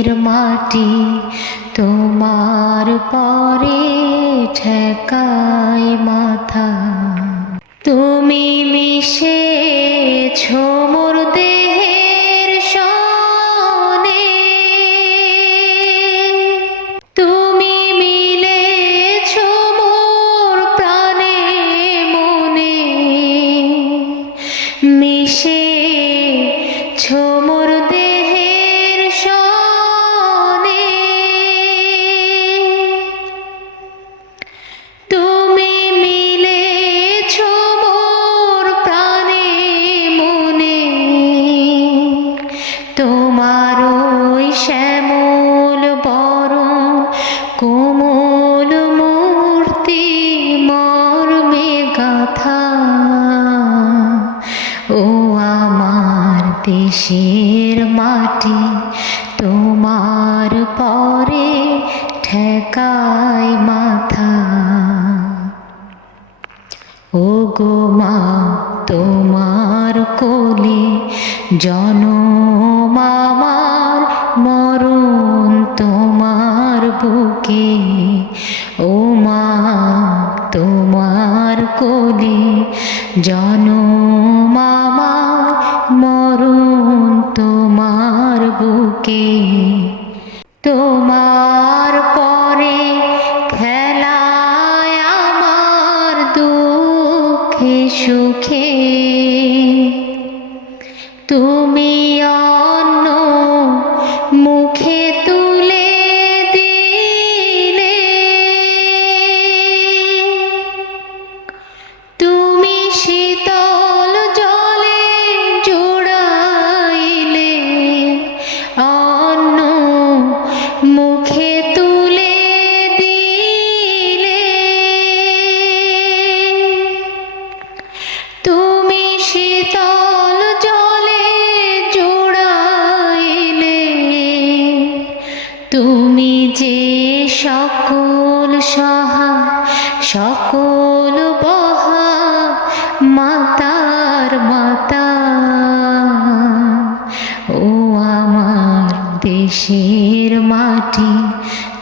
দেশের মাটি তোমার পরে ঠেকায় মাথা। ও আমার দেশের মাটি, তোমার পরে ঠেকায় মাথা। ও গো মা, তোমার কোলে জনম আমার, মরণ তোমার বুকে। কোলে জনম আমার মরণ তোমার বুকে। তোমার পরে খেলায় আমার দুঃখে সুখে। তুমি সকল সহা, সকল বহা, মাতার মাতা। ও আমার দেশের মাটি,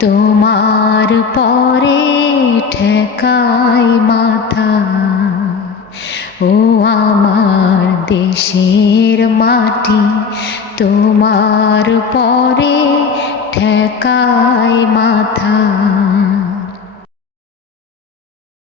তোমার পরে ঠেকাই মাথা। ও আমার দেশের মাটি, তোমার পরে